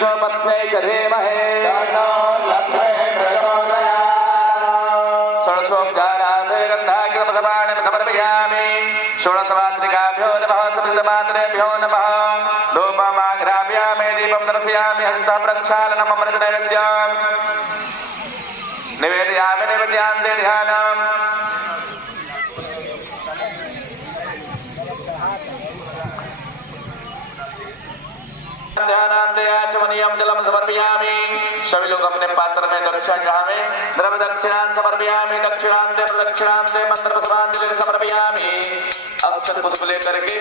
विष्णुपत्न्यै च धीमहि तन्नो लक्ष्मी प्रचोदयात्। षोडशोपचारार्थे गन्धाग्रमसमानं समर्पयामि। षोडशमातृकाभ्यो नमः सप्तमातृभ्यो नमः। धूपमाघ्रापयामि दीपं दर्शयामि हस्तः प्रक्षालनम् अमृतनैवेद्यम् निवेदयामि नैवेद्यान्ते ध्यानम्। ध्यानांतयाचमनीयं जलम समर्पयामि। सभी लोग अपने पात्र में दक्षिण चढ़ावे। द्रव्य दक्षिणां समर्पयामि। दक्षिणांते प्रदक्षिणांते मंत्र पुष्पांजलि समर्पयामि। अक्षत पुष्प लेकर के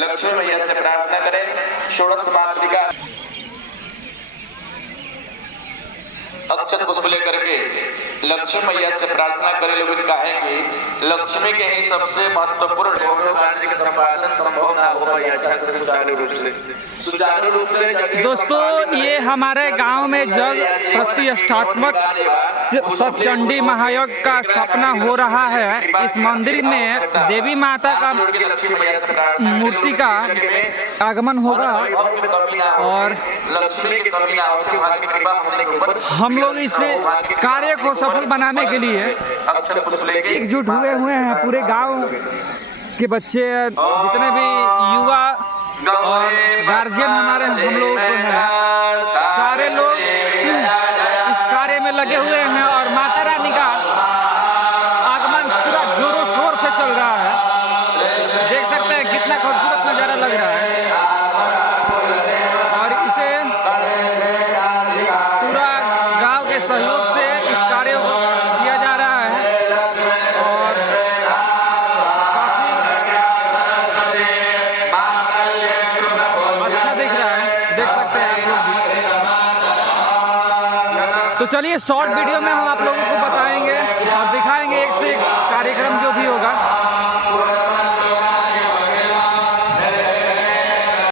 लक्ष्मी मैया से प्रार्थना करें। षोडश मातृका अक्षत पुष्प लेकर के लक्ष्मी मैया से प्रार्थना करें। लोग कहें कि लक्ष्मी के ही सबसे महत्वपूर्ण कार्य के संपादन संभव ना हो अच्छा से सुचारू रूप से। दोस्तों, ये हमारे गांव में जग प्रतिष्ठात्मक सप्तचंडी महायज्ञ का स्थापना हो रहा है। इस मंदिर में देवी माता का मूर्ति का आगमन होगा और हम लोग इस कार्य को सफल बनाने के लिए एकजुट हुए हैं। पूरे गांव के बच्चे, जितने भी युवा और गार्जियन हमारे हम लोग हैं, सारे लोग इस कार्य में लगे हुए हैं और माता रानी का आगमन पूरा जोरों शोर से चल रहा है। देख सकते हैं कितना खूबसूरत नज़ारा लग रहा है और इसे पूरा गांव के सहयोग से इस कार्य को किया जा रहा है और अच्छा दिख रहा है। देख सकते हैं आप लोग भी। तो चलिए शॉर्ट वीडियो में हम आप लोगों